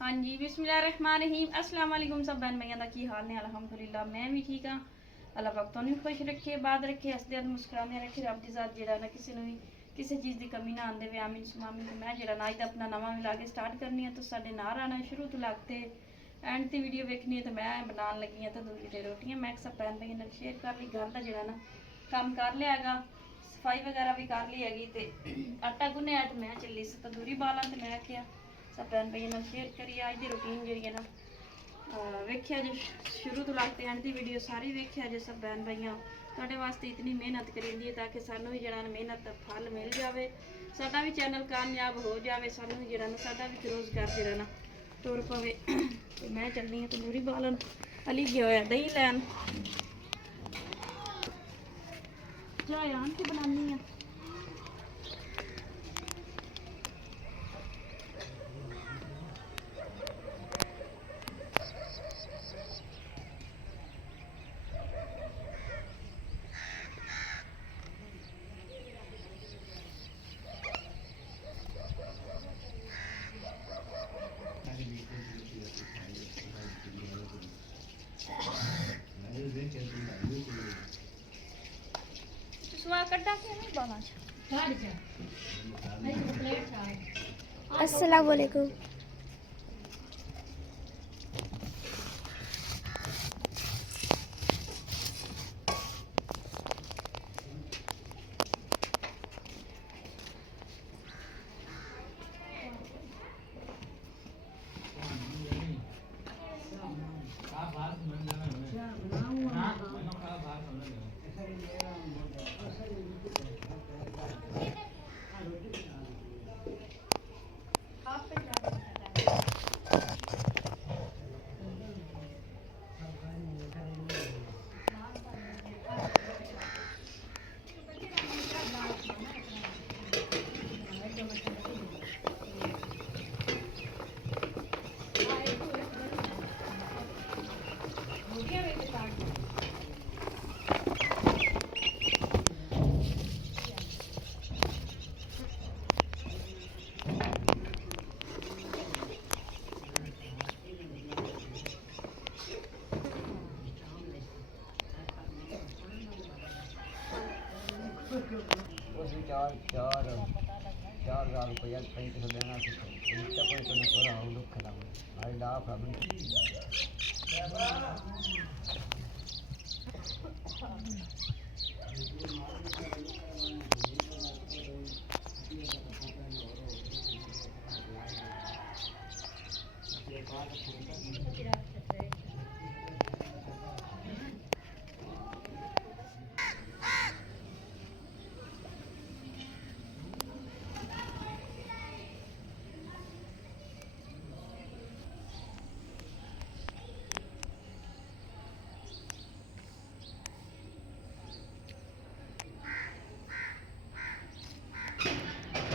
ہاں جی بسم اللہ الرحمن الرحیم السلام علیکم سب بہن بھائیوں کا کی حال نے الحمدللہ میں بھی ٹھیک ہاں اللہ پاک تو نہیں خوش رکھے بعد رکھے ہسدے مسکرانے رکھے رب دی ذات جڑا نا کسی نے کسی چیز دی کمی نہ آندے وے آمین سمامین میں جڑا نا اج اپنا نواں ولاگ سٹارٹ کرنی ہے تو ساڈے نال آنا شروع تو لگتے اینڈ تی ویڈیو ویکھنی ہے تو میں بنان لگی ہاں تندوری تے روٹیاں میں سب بہن بھائیوں نال شیئر کر لی گھر دا جڑا نا کام کر لیا گا صفائی وغیرہ بھی کر لی ہے تے آٹا گنیا تو میں چلی سی تندوری بالاں تے میں کیا سب بہن بھائیوں نال شیئر کریے اج دی روٹین جڑی ہے نا ویکھیا جو شروع تو لگتے ہیں دی ویڈیو ساری ویکھیا جو سب بہن بھائیاں تواڈے واسطے اتنی محنت کریندی ہے تاکہ سانوں بھی جڑا محنت دا پھل مل جاوے ساڈا بھی چینل کامیاب ہو جاوے سانوں بھی جڑا نا ساڈا بھی روزگار جڑا نا تر پوے تے میں چلنی ہاں تندوری بالن علی گیا ہویا دہی لین چائے آن کے بنانی ہے سوا کٹا کے نہیں بالا السلام علیکم. चार हज़ार रुपया 3500 देना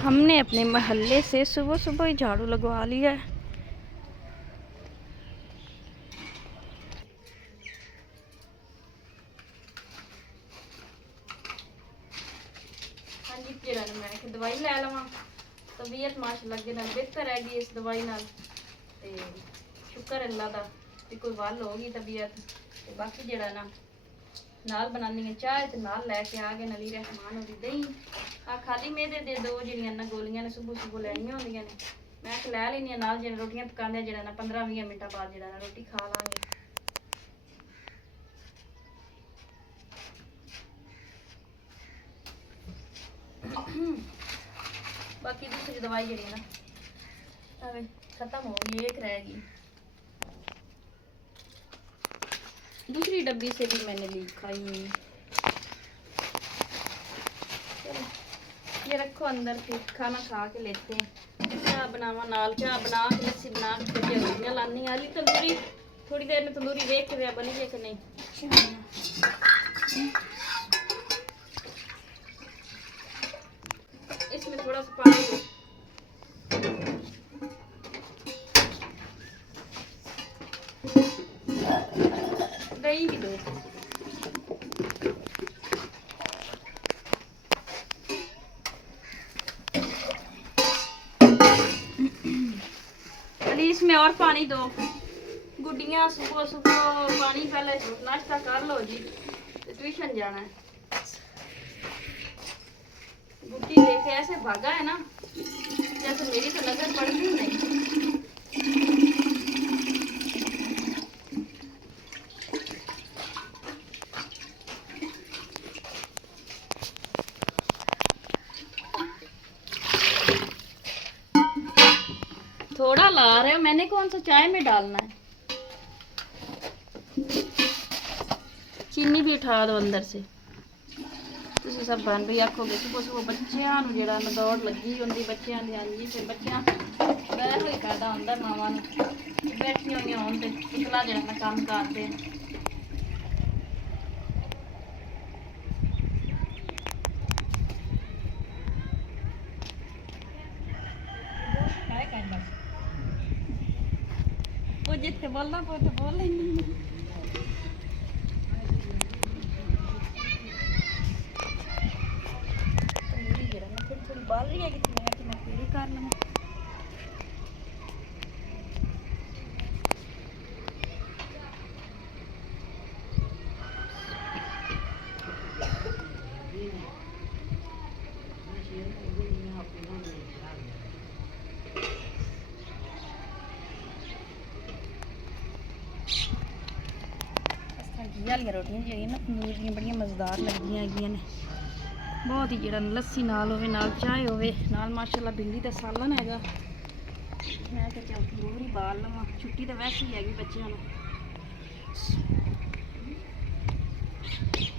ہم نے اپنے محلے سے صبح صبح ہی جھاڑو لگوا لیا ہے ہاں جی جڑا میں دوائی لے لواں طبیعت ماشاءاللہ دے نال بہتر ہے گی اس دوائی نال تے شکر اللہ دا کہ کوئی ول ہو گئی طبیعت تے باقی جڑا نا نال بنانی ہے چائے تے نال لے کے آ گئے نلی رحمان دی دہی آ خالی میدے دے دو جڑیاں نا گولیاں نے صبح صبح لینیاں ہوندیاں نے میں کہ لے لینی نال جڑ روٹیاں پکاندے جڑا نا 15-20 منٹ بعد جڑا نا روٹی کھا لیں گے باقی دوسری دوائی جڑی نا ختم ہو گئی ایک رہ گئی دوسری ڈبی سے بھی میں نے لی کھائی چلو یہ رکھو اندر پھر کھانا کھا کے لیتے ہیں چاہ بناوا نال چاہ بنا کے لسی بنا کے روٹیاں لانی والی تندوری تھوڑی دیر میں تندوری دیکھ کے بنی ہے کہ نہیں اس میں تھوڑا سا پانی دہی بھی دو जल्दी इसमें और पानी दो। गुड्डियाँ सुबह सुबह पानी पहले नाश्ता कर लो जी, ट्यूशन जाना है। गुड्डी लेके ऐसे भागा है ना जैसे मेरी तो नजर पड़ती ही नहीं। थोड़ा ला रहे हो, मैंने कौन सा चाय में डालना है। चीनी भी उठा दो अंदर से। ਤੁਸੀਂ ਸਭ ਬਣ ਵੀ ਆਖੋਗੇ ਸੁਬਹ ਸੁਬਹ ਬੱਚਿਆਂ ਨੂੰ ਜਿਹੜਾ ਨਾ ਦੌੜ ਲੱਗੀ ਹੁੰਦੀ ਬੱਚਿਆਂ ਦੀ ਆਂਦੀ ਤੇ ਬੱਚਿਆਂ ਬਹਿ ਹੋਈ ਫਾਇਦਾ ਹੁੰਦਾ ਮਾਵਾਂ ਨੂੰ ਬੈਠੀਆਂ ਹੋਈਆਂ ਹੋਣ ਤੇ ਇਕਲਾ ਜਿਹੜਾ ਨਾ ਕੰਮ ਕਰਦੇ ਉਹ ਜਿੱਥੇ ਬੋਲਣਾ ਪੋ ਤੇ ਬੋਲ ਲੈਣੀ। बाल रही है कि मैं पीली कर लूँ। घी वाली रोटियां जी ना तंदूर दी बड़ियां मज़ेदार लगदियां हैगियां ने। बहुत ही जरा लस्सी नाल होवे नाल चाय होवे नाल माशाल्लाह भिंडी दा सालन हैगा। मैं तो चल तंदूर ही बाल लवां, छुट्टी तो वैसे ही हैगी बच्चों नूं।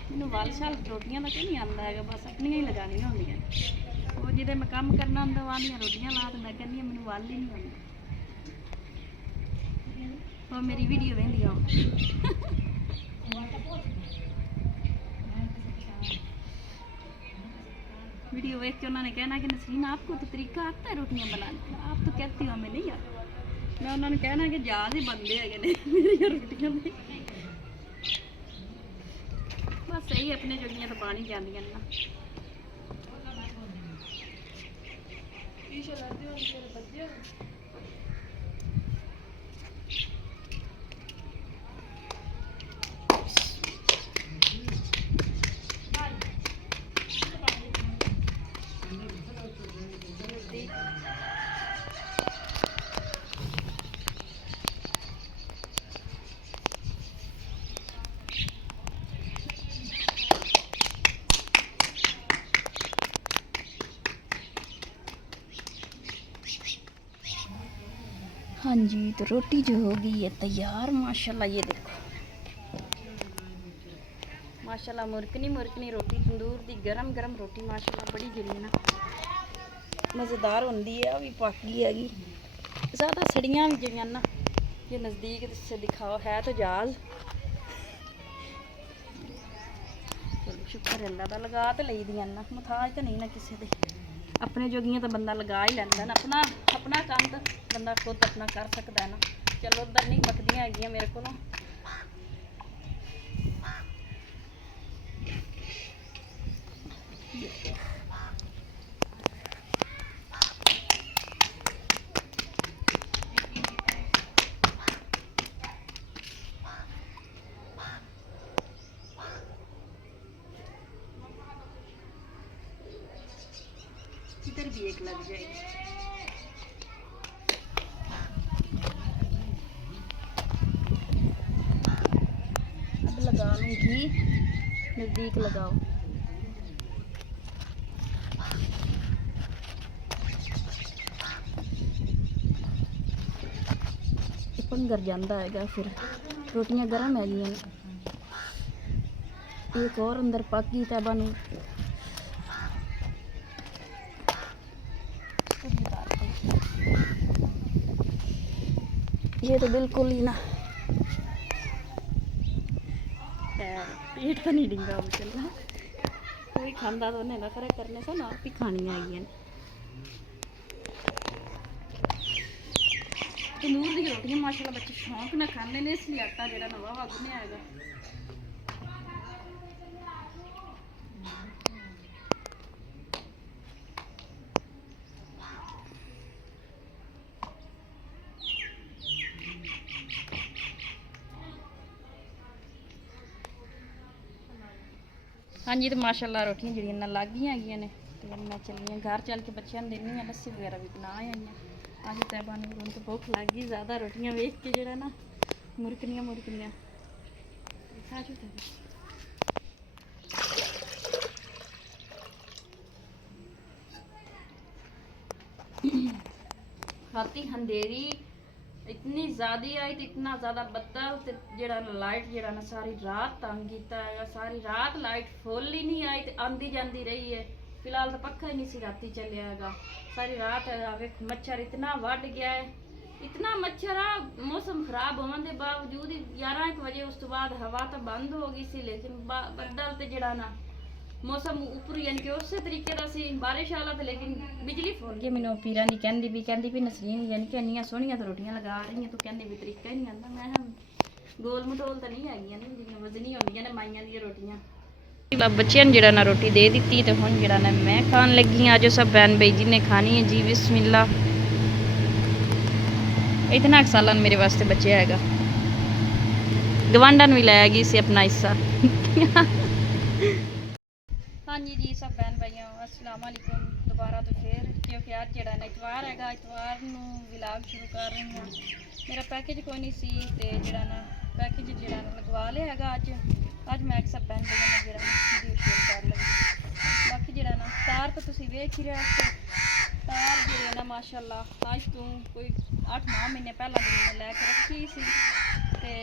मैनूं वाल शाल रोटियां दा कोई नहीं आंदा हैगा, बस अपनियां ही लगानियां होंदियां। वो जिहदे मैं काम करना होंदा वालियां रोटियां ला ते मैं कहनी मैनूं वाल ही नहीं आंदा। वो मेरी वीडियो वेंदियां वीडियो देख के उन्होंने कहना कि नसरीन आपको तो तरीका आता है रोटियां बनाने का, आप तो कहती हो हमें नहीं आता। मैं उन्होंने कहना कि जहाज ही बनते है मेरी रोटियां में। बस सही अपने जोगियां तो पानी जांदियां ना। हाँ जी, तो रोटी जो हो गई है तैयार माशाल्लाह। ये देखो माशाल्लाह मुरकनी मुरकनी रोटी तंदूर दी गरम गरम रोटी माशाल्लाह बड़ी जड़ी ना मज़ेदार होंदी है। भी पक गई हैगी ज़्यादा सड़ियाँ भी जड़ियां ना। ये नज़दीक से दिखाओ है तो जहाज। चलो शुक्र अल्लाह दा लगा तो लई दियां ना, मुथाज तो नहीं ना किसी दे। अपने जोगियां तो बंदा लगा ही लैंदा ना। अपना अपना काम तो बंदा खुद अपना कर सकता है ना। चलो उधर नहीं पकदियां हैगियां मेरे को। इधर भी एक लग जाएगी। अब लगा लूँगी, नज़दीक लगाओ। पंगर जाता है फिर रोटियां गर्म है। एक और अंदर पक गई तैबा नूं। ये तो बिल्कुल ही ना पेट तो नहीं डिंगा चलना। कोई खांदा तो नहीं नखरे करने से ना आप ही खानियां आई। तंदूर दी रोटियां माशाल्लाह बच्चे शौक ना खाने ने, इसलिए आटा जेड़ा नवा वा गुन्निया हैगा। ਹਾਂਜੀ ਤੇ ਮਾਸ਼ਾਅੱਲਾ ਰੋਟੀਆਂ ਜਿਹੜੀਆਂ ਨਾਲ ਲੱਗ ਗਈਆਂ ਹੈਗੀਆਂ ਨੇ ਤੇ ਮੈਂ ਚੱਲੀ ਹਾਂ ਘਰ ਚੱਲ ਕੇ ਬੱਚਿਆਂ ਨੂੰ ਦੇਣੀ ਆ, ਲੱਸੀ ਵਗੈਰਾ ਵੀ ਬਣਾ ਆਈਆਂ ਅੱਜ ਤੈਬਾਂ ਨੂੰ ਹੁਣ ਤਾਂ ਭੁੱਖ ਲੱਗ ਗਈ ਜ਼ਿਆਦਾ ਰੋਟੀਆਂ ਵੇਖ ਕੇ ਜਿਹੜਾ ਨਾ ਮੁਰਕਣੀਆਂ ਖਾ ਚੁੱਕੇ ਰਾਤੀ ਹਨੇਰੀ इतनी ज़्यादा आई तो इतना ज़्यादा बदल ते जेड़ा लाइट जेड़ा ना सारी रात तंग कीता है, सारी रात लाइट फुल ही नहीं आई तो आंदी जाती रही है। फिलहाल तो पक्का ही नहीं सी राती चलिया हैगा, सारी रात वेख मच्छर इतना वध गया है, इतना मच्छर आ। मौसम खराब होने के बावजूद 11-1 बजे उस तो बाद हवा तो बंद हो गई सी, लेकिन बदल ते जेड़ा ना मौसम उपर यानी कि उस तरीके का सी बारिश वाला तो, लेकिन बिजली फुल गई। मैनू पीरा नहीं कहती भी नसरीन यानी कि इन्नियां सोहणियां तो रोटियां लगा रही तू कहती भी तरीका ही नहीं आंदा। मैं गोल मटोल तो नहीं हैगियां ने जिन्नियां वजनी होंदियां ने माइयां दी रोटियां। बच्चियां ने जेड़ा ना रोटी दे दी तो हुण जेड़ा ना मैं खान लगी हाँ। जो सब बहन भाई जी ने खानी है जी बिस्मिल्ला। इतना सालन मेरे वास्ते बच्चे हैगा, गवांढन भी लाया गई से अपना हिस्सा। हाँ जी जी सब बहन भाइयों अस्सलाम वालेकुम दोबारा तो फिर, क्योंकि आज जड़ा ना इतवार हैगा, इतवार नूं व्लॉग शुरू कर रही हूँ। मेरा पैकेज कोई नहीं सी ते जड़ा ना पैकेज जड़ा ना लगवा लिया हैगा अज मैं सब बहन भाइयों ने जड़ा वीडियो शेयर कर लगी। बाकी जड़ा ना तार तो तुसीं वेख ही रहे हो, तार जड़ी ना माशाअल्लाह अज तो कोई 8-9 महीने पहला जी लैके रखी सी ते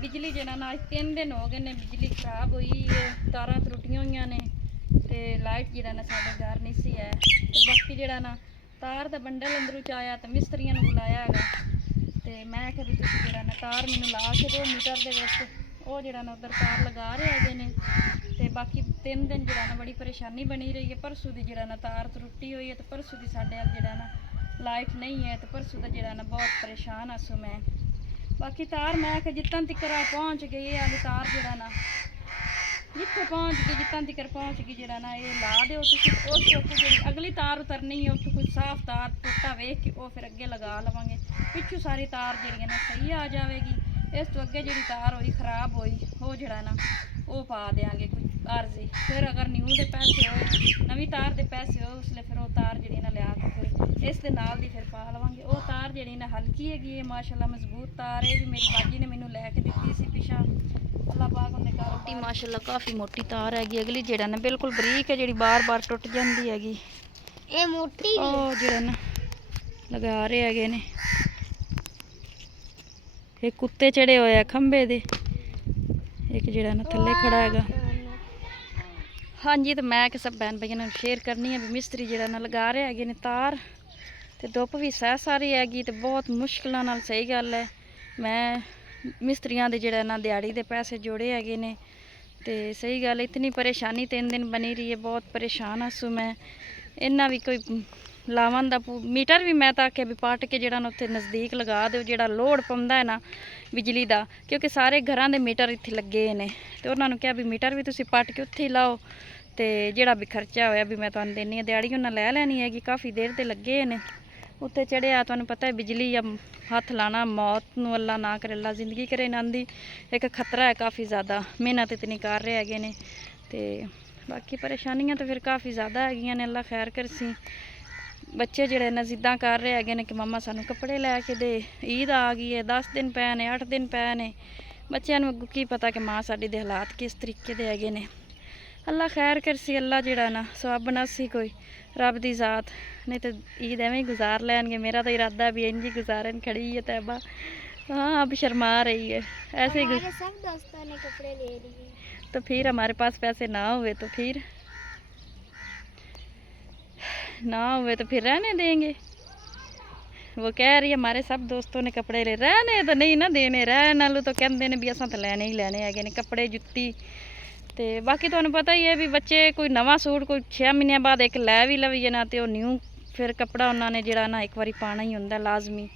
बिजली जड़ा ना अज 3 दिन हो गए ने बिजली खराब हुई है, तारां त्रुटियां हुई ने ते लाइट जड़ा ना साडे घर नहीं सी है। ते बाकी जड़ा ना तार दा बंडल अंदरों च आया तो मिस्त्रियां नूं बुलाया हैगा ते मैं आख्या भी तुसीं जड़ा ना तार मैनूं ला के दो मीटर दे विच, वो जड़ा ना उधर तार लगा रहे हैगे ने। ते बाकी 3 दिन जड़ा ना बड़ी परेशानी बनी रही है। परसों दी जड़ा ना तार त्रुटी हुई है तो परसों दी साडे अल जड़ा ना लाइट नहीं है तो परसों दा जड़ा ना बहुत परेशान आसू मैं। बाकी तार मैं आख्या जितना तिकर पहुँच गई है अल तार जड़ा ना जिथे पहुँच गई जितना तिकर पहुँच गई जड़ा ना ये ला दो तुसीं। उस उत्ते जी अगली तार उतरनी है उत्थों कोई साफ तार टोटा वेख के वो फिर अगे लगा लवांगे, पिछू सारी तार जड़ी ना सही आ जाएगी। इस तो अगे जी तार हुई खराब हुई वो जड़ा ना वो पा देंगे कोई अर्जी, फिर अगर न्यू के पैसे हो नवी तार के पैसे हो उसले फिर वो तार जी ना लिया के फिर इस दे नाल दी फिर पा लवांगे। वो तार जी ना हल्की हैगी है माशाअल्लाह मजबूत तार है, भी मेरी बाजी ने मैनू लैके दिती सी पिछा अल्लाह पाक उन्हें मोटी माशाअल्लाह काफ़ी मोटी तार हैगी। अगली जेड़ा ना बिल्कुल बरीक है जी बार बार टुट जाती हैगी, ये मोटी ओ जेड़ा ना लगा रहे हैगे ने। एक कुत्ते चढ़े हुए हैं खंबे दे, एक जेड़ा ना थल्ले खड़ा हैगा। हाँ जी तो मैं सब बहन भाइयों ने शेयर करनी है भी मिस्त्री जेड़ा ना लगा रहे हैगे ने तार ते धुप भी सह सारी हैगी तो बहुत मुश्किल नाल सही गल है। मैं मिस्त्रियां दे जेड़ा ना दिहाड़ी दे पैसे जोड़े हैगे ने ते सही गल इतनी परेशानी 3 दिन बनी रही है, बहुत परेशान आसू मैं। इन्ना भी कोई लावन दा मीटर भी मैं तो आख्या भी पट के जेड़ा ना उत्थे नज़दीक लगा दो जेड़ा लोड पौंदा है ना बिजली दा, क्योंकि सारे घरां दे मीटर इत्थे लगे ने ते उन्हां नूं कहा भी मीटर भी तुसीं पट के उत्थे ही लाओ ते जेड़ा भी खर्चा होया भी मैं तुहानूं देनी है। दिहाड़ी उन्हां लै लैनी हैगी, काफ़ी देर दे लगे ने उत्ते चढ़िया। तुहानूं पता है बिजली या हथ लाना मौत नूं अल्लाह ना करे अल्लाह जिंदगी करे ना आंदी, एक खतरा है काफ़ी ज़्यादा। मेहनत इतनी कर रहे हैगे ने ते बाकी परेशानियां तो फिर काफ़ी ज़्यादा हैगियां ने, अल्लाह खैर करसी। बच्चे जेड़े ना जिद्दां कर रहे हैगे ने कि मम्मा सानूं कपड़े लैके दे, ईद आ गई है 10 दिन पै ने 8 दिन पै ने। बच्चों नूं अग्गों की पता कि माँ साडी दे हालात किस तरीके दे हैगे ने, अल्लाह खैर करसी। अल्लाह जेड़ा ना सवाब बनासी कोई रब दी ज़ात, नहीं तो ईद एवं ही गुजार लैनगे। मेरा तो इरादा भी इंज ही गुजारन। खड़ी है तैबा, हाँ अब शर्मा रही है ऐसे ही सब दोस्तों ने कपड़े ले लिए तो फिर हमारे पास पैसे ना हुए तो फिर रहने देंगे। वो कह रही है हमारे सब दोस्तों ने कपड़े ले, रहने तो नहीं ना देने, रहने नालों तो कहते हैं भी असां तो लैने ही लैने हैगे ने कपड़े जुत्ती। तो बाकी तुहानूं पता ही है भी बच्चे कोई नवा सूट कोई 6 महीने बाद एक लै भी लवीए ना तो न्यू फिर कपड़ा उन्होंने जेड़ा ना एक बारी पाना ही होंदा लाजमी।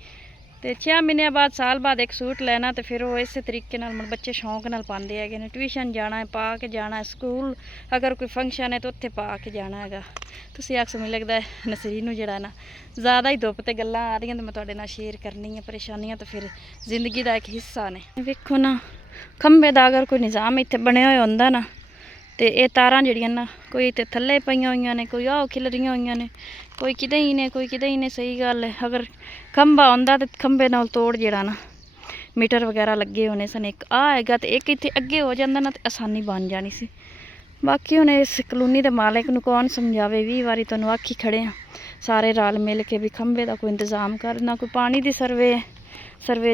तो 6 महीने बाद साल बाद एक सूट लेना तो फिर वो इस तरीके नाल बच्चे शौक नाल पाते हैं। ट्यूशन जाना है पा के जाना है, स्कूल अगर कोई फंक्शन है तो उत्थे पा के जाना है। तुसीं आख समझ लगता है नसरी नूं जेड़ा ना ज़्यादा ही धुप ते गल्लां आ रही तो मैं तुहाडे नाल शेयर करनी है। परेशानियां तो फिर जिंदगी का एक हिस्सा ने। वेखो ना खंबे दा अगर कोई निज़ाम इत्थे बने हुए होंदा ना ਤੇ ਇਹ ਤਾਰਾਂ ਜਿਹੜੀਆਂ ਨਾ ਕੋਈ ਤੇ ਥੱਲੇ ਪਈਆਂ ਹੋਈਆਂ ਨੇ, ਕੋਈ ਆਹ ਖਿਲਰੀਆਂ ਹੋਈਆਂ ਨੇ, ਕੋਈ ਕਿਤੇ ਹੀ ਨੇ, ਕੋਈ ਕਿਤੇ ਹੀ ਨੇ। ਸਹੀ ਗੱਲ ਹੈ, ਅਗਰ ਖੰਭਾ ਹੁੰਦਾ ਤੇ ਖੰਭੇ ਨਾਲ ਤੋੜ ਜਿਹੜਾ ਨਾ ਮੀਟਰ ਵਗੈਰਾ ਲੱਗੇ ਹੋਣੇ ਸਨ। ਇੱਕ ਆਹ ਹੈਗਾ ਤੇ ਇੱਕ ਇੱਥੇ ਅੱਗੇ ਹੋ ਜਾਂਦਾ ਨਾ ਤੇ ਆਸਾਨੀ ਬਣ ਜਾਣੀ ਸੀ। ਬਾਕੀ ਹੁਣ ਇਸ ਕਲੋਨੀ ਦੇ ਮਾਲਕ ਨੂੰ ਕੌਣ ਸਮਝਾਵੇ, 20 ਵਾਰੀ ਤੁਹਾਨੂੰ ਆਖੀ ਖੜੇ ਆ ਸਾਰੇ ਰਲ ਮਿਲ ਕੇ ਵੀ ਖੰਭੇ ਦਾ ਕੋਈ ਇੰਤਜ਼ਾਮ ਕਰਨਾ, ਕੋਈ ਪਾਣੀ ਦੀ ਸਰਵੇ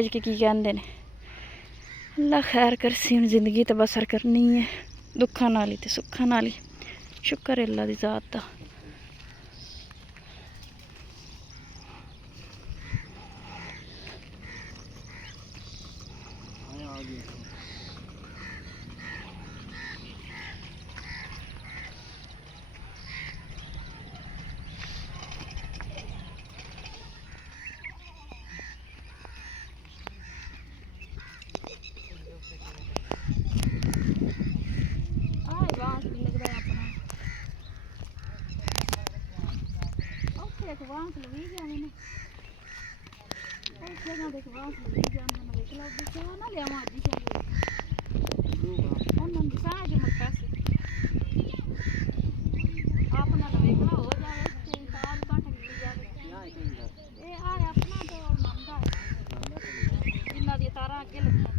ਕੀ ਕਹਿੰਦੇ ਨੇ। ਅੱਲਾ ਖੈਰ ਕਰਸੀ, ਹੁਣ ਜ਼ਿੰਦਗੀ ਤੇ ਬਸਰ ਕਰਨੀ ਹੈ ਦੁੱਖਾਂ ਨਾਲ ਹੀ ਤੇ ਸੁੱਖਾਂ ਨਾਲ ਹੀ। ਸ਼ੁਕਰ ਹੈ ਅੱਲਾ ਦੀ ਜ਼ਾਤ ਦਾ। ਵਾਂਸ ਲਵੀ ਜਾਣੇ ਨੇ, ਉਸ ਜਗ੍ਹਾ ਦੇ ਵਾਂਸ ਲਵੀ ਜਾਣੇ ਨੇ। ਵੇਖ ਲਓ ਵੀ ਕਿਉਂ ਨਾ ਲਿਆਵਾਂ ਅੱਜ ਹੀ ਉਹਨਾਂ ਨੂੰ ਸਾਹ ਜੋ ਮੱਕਾ ਸੀ ਆਪਣਾ ਨਾ ਵੇਖ ਲਓ ਹੋ ਜਾਵੇ ਤੇ ਸਾਰ ਕੱਟ ਮਿਲ ਜਾਵੇ। ਇਹ ਆ ਆਪਣਾ ਤੋਂ ਮੰਨਦਾ ਜਿੰਨਾ ਦੀ ਤਾਰਾਂ ਅੱਗੇ ਲੱਗੀਆਂ।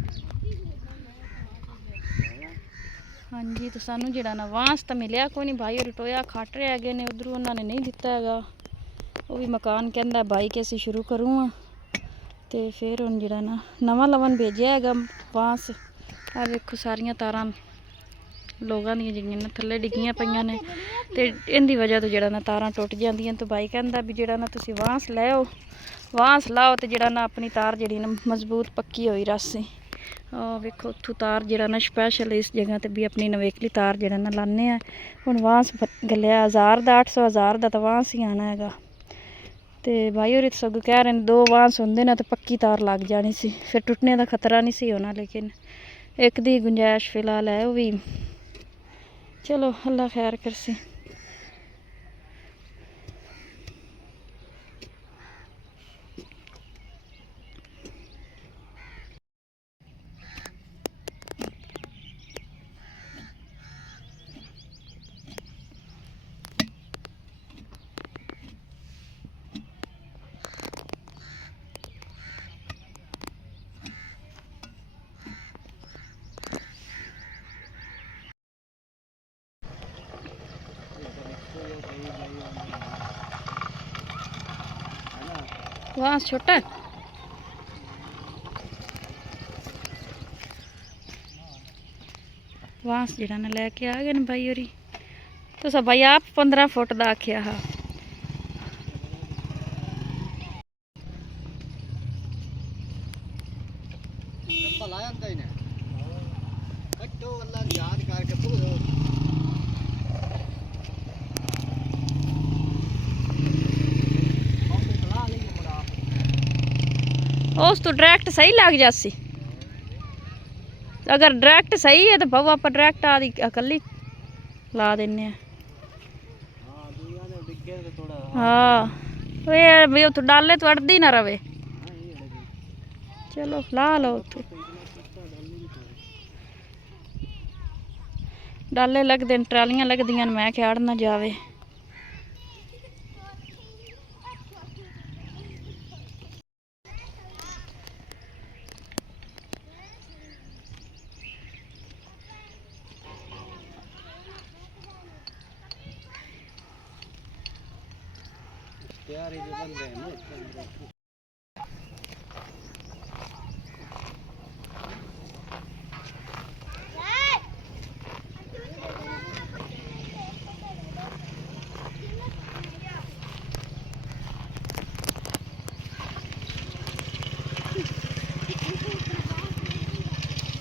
ਹਾਂਜੀ, ਤੇ ਸਾਨੂੰ ਜਿਹੜਾ ਨਾ ਵਾਂਸ ਤਾਂ ਮਿਲਿਆ ਕੋਈ ਨਹੀਂ। ਭਾਈ ਰਟੋਇਆ ਖੱਟ ਰਹੇ ਹੈਗੇ ਨੇ, ਉਧਰੋਂ ਉਹਨਾਂ ਨੇ ਨਹੀਂ ਦਿੱਤਾ ਹੈਗਾ। ਉਹ ਵੀ ਮਕਾਨ ਕਹਿੰਦਾ ਬਾਈ ਕੇ ਅਸੀਂ ਸ਼ੁਰੂ ਕਰੂੰ ਤੇ ਫਿਰ ਹੁਣ ਜਿਹੜਾ ਨਾ ਨਵਾਂ ਲਵਨ ਭੇਜਿਆ ਹੈਗਾ ਵਾਂਸ। ਆ ਵੇਖੋ ਸਾਰੀਆਂ ਤਾਰਾਂ ਲੋਕਾਂ ਦੀਆਂ ਜਿਹੜੀਆਂ ਨਾ ਥੱਲੇ ਡਿੱਗੀਆਂ ਪਈਆਂ ਨੇ ਤੇ ਇਹਦੀ ਵਜ੍ਹਾ ਤੋਂ ਜਿਹੜਾ ਨਾ ਤਾਰਾਂ ਟੁੱਟ ਜਾਂਦੀਆਂ। ਤੇ ਬਾਈ ਕਹਿੰਦਾ ਵੀ ਜਿਹੜਾ ਨਾ ਤੁਸੀਂ ਵਾਂਸ ਲੈਓ, ਵਾਂਸ ਲਾਓ ਤੇ ਜਿਹੜਾ ਨਾ ਆਪਣੀ ਤਾਰ ਜਿਹੜੀ ਨਾ ਮਜ਼ਬੂਤ ਪੱਕੀ ਹੋਈ ਰਸੇ। ਵੇਖੋ ਉੱਥੋਂ ਤਾਰ ਜਿਹੜਾ ਨਾ ਸਪੈਸ਼ਲ ਇਸ ਜਗ੍ਹਾ ਤੇ ਵੀ ਆਪਣੀ ਨਵੇਕਲੀ ਤਾਰ ਜਿਹੜਾ ਨਾ ਲਾਉਂਦੇ ਆ। ਹੁਣ ਵਾਂਸ ਗੱਲਿਆ 1000 ਦਾ, 800 1000 ਦਾ ਤਾਂ ਵਾਂਸ ਹੀ ਆਉਣਾ ਹੈਗਾ। ਤੇ ਭਾਈ ਹੋਰੀ ਸਗੋਂ ਕਹਿ ਰਹੇ ਨੇ 2 ਵਾਂਸ ਹੁੰਦੇ ਨਾ ਤੇ ਪੱਕੀ ਤਾਰ ਲੱਗ ਜਾਣੀ ਸੀ, ਫਿਰ ਟੁੱਟਣੇ ਦਾ ਖਤਰਾ ਨਹੀਂ ਸੀ ਹੋਣਾ। ਲੇਕਿਨ ਇੱਕ ਦੀ ਗੁੰਜਾਇਸ਼ ਫਿਲਹਾਲ ਹੈ, ਉਹ ਵੀ ਚਲੋ ਅੱਲਾ ਖੈਰ ਕਰਸੀ। वास छोटा वास जरा ना लैके आ गए न भाई होरी। तो सब भाई आप 15 फुट का आख्या हा। उस तो डायरेक्ट सही लग जासी। अगर डायरेक्ट सही है तो बहु आप डायरेक्ट आदि अकली ला देने। हाँ वे उतो डाले तो अड़दी ना रवे। चलो ला लो उतो डाले लगते ट्रालियां लगदियां मैं क्या अड़ ना जावे।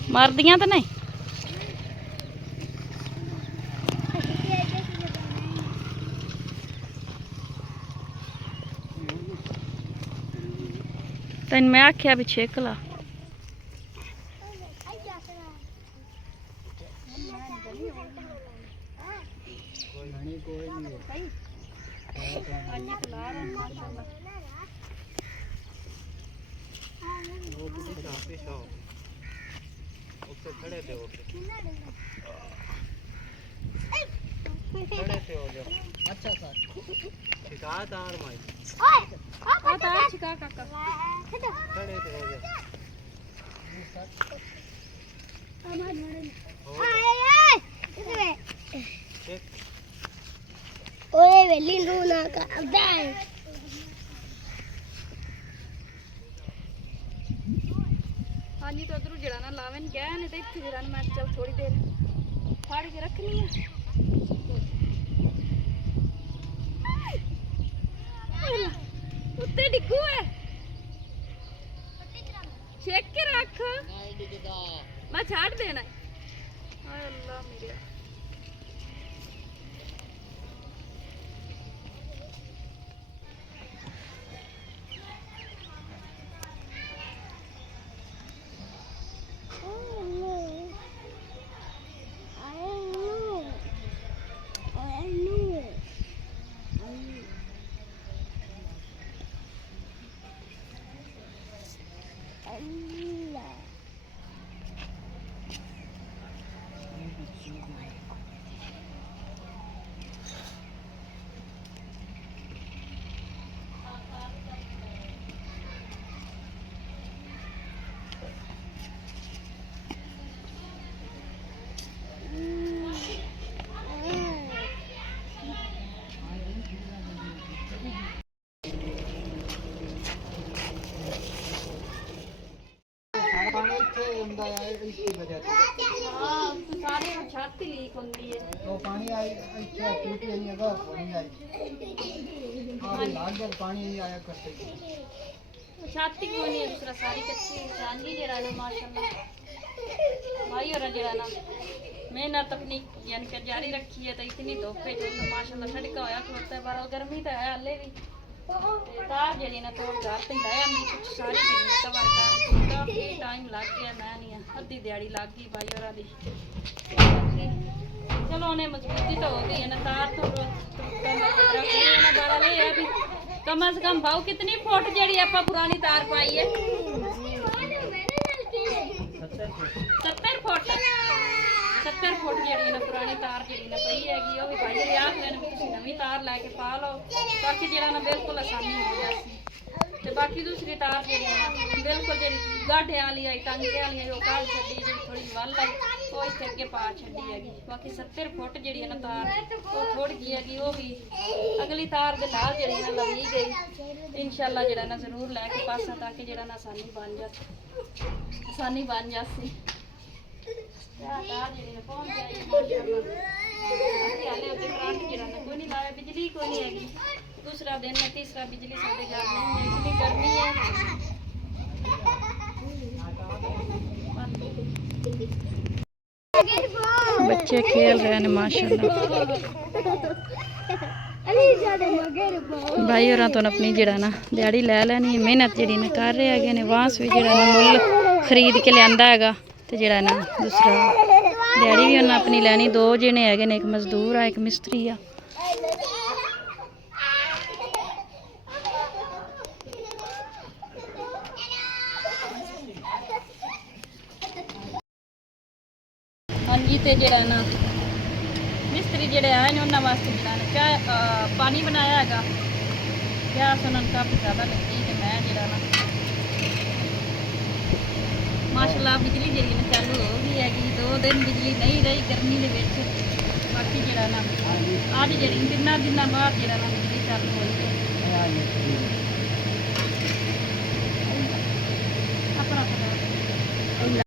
मार दिया तो नहीं तेन मैं आख्या भी छेक ला। खड़े से हो जाओ। अच्छा सर ठिका तार माई आ तार छिका काका खड़े से हो जाओ। ओए वेली लूना का अब्दाय हाँ जी तो उधरों जड़ा ना लावन गया नहीं तो इतने जड़ा मैं चल थोड़ी देर फाड़ के रखनी है उत्ते डिग्गू है चेक के रख मैं छाड़ देना है हाय अल्लाह मेरे पानी इतने गंदा है इसकी वजह से हाँ तो सारे छत ही लीक होती है तो पानी आई इतने टूटी नहीं है पानी आई अभी लाग गया पानी नहीं आया करते छत ही कोई नहीं है दूसरा सारी कच्ची चांदी जरा ना माशाल्लाह भाई और जरा ना मेहनत अपनी यानी कि जारी रखी है तो इतनी धूप है जो माशाल्लाह ठंडका होया खड़ता है पर गर्मी तो है हले भी तार जड़ी ना तो घर पिंडा है हमने कुछ सारी जड़ी कवर कर काफी टाइम लग गया मैं नहीं अद्धी दिहाड़ी लग गई भाई और दी चलो उन्हें मजबूती तो हो गई है ना तार तो खतरा कोई ना बड़ा ले है भी कम से कम भाव कितनी फुट जड़ी आप पुरानी तार पाई है 70 फुट 70 फुट जड़ी ना पुरानी तार जड़ी ना पई हैगी ਉਹ ਵੀ ਭਾਈ ਰਿਆ ਲੈਣ ਵੀ ਤੁਸੀਂ ਨਵੀਂ ਤਾਰ ਲੈ ਕੇ ਪਾ ਲਓ ਬਾਕੀ ਜਿਹੜਾ ਨਾ ਬਿਲਕੁਲ ਆਸਾਨੀ ਹੋ ਜਾਸੀ ਤੇ ਬਾਕੀ ਦੂਸਰੀ ਤਾਰ ਜਿਹੜੀ ਨਾ ਬਿਲਕੁਲ ਜਿਹੜੀ ਗਾਢੇ ਵਾਲੀ ਆਈ ਟਾਂਗੇ ਵਾਲੀ ਉਹ ਕਾਲ ਛੱਡੀ ਜਿਹੜੀ ਥੋੜੀ ਵੱਲ ਆਈ ਉਹ ਇੱਥੇ ਅੱਗੇ ਪਾ ਛੱਡੀ ਹੈਗੀ ਬਾਕੀ 70 ਫੁੱਟ ਜਿਹੜੀ ਹੈ ਨਾ ਤਾਰ ਉਹ ਥੋੜੀ ਜਿਹੀ ਹੈਗੀ ਉਹ ਵੀ ਅਗਲੀ ਤਾਰ ਦੇ ਨਾਲ ਜਿਹੜੀ ਨਾ ਲਵੀ ਗਈ ਇਨਸ਼ਾਅੱਲਾ ਜਿਹੜਾ ਨਾ ਜ਼ਰੂਰ ਲੈ ਕੇ ਪਾਸਾਂ ਤਾਂ ਕਿ ਜਿਹੜਾ ਨਾ ਆਸਾਨੀ ਬਣ ਜਾਸੀ कोई नहीं लाया बिजली कोई नहीं हैगी दूसरा दिन है तीसरा बिजली साढ़े घर नहीं है इतनी गर्मी है बच्चे खेल रहे हैं माशाल्लाह भाई और तो अपनी जड़ा ना दिहाड़ी लै लैनी मेहनत जी ने कर रहे हैं वास भी जरा मुल खरीद के लिया है ਤੇ ਜਿਹੜਾ ਨਾ ਦੂਸਰਾ ਦਿਹਾੜੀ ਵੀ ਉਹਨਾਂ ਆਪਣੀ ਲੈਣੀ ਦੋ ਜਣੇ ਹੈਗੇ ਨੇ ਇੱਕ ਮਜ਼ਦੂਰ ਆ ਇੱਕ ਮਿਸਤਰੀ ਆ ਹਾਂਜੀ ਤੇ ਜਿਹੜਾ ਨਾ ਮਿਸਤਰੀ ਜਿਹੜੇ ਆਏ ਨੇ ਉਹਨਾਂ ਵਾਸਤੇ ਜਿਹੜਾ ਨਾ ਚਾਹ ਪਾਣੀ ਬਣਾਇਆ ਹੈਗਾ ਪਿਆਸ ਉਹਨਾਂ ਨੂੰ ਕਾਫੀ ਜ਼ਿਆਦਾ ਲੱਗੀ ਤੇ ਮੈਂ ਜਿਹੜਾ ਨਾ माशाल्लाह बिजली जी चालू हो गई हैगी 2 दिन बिजली नहीं रही गर्मी के बाकी जरा ना अज जी 3 दिन बाद जरा ना बिजली चालू हो गई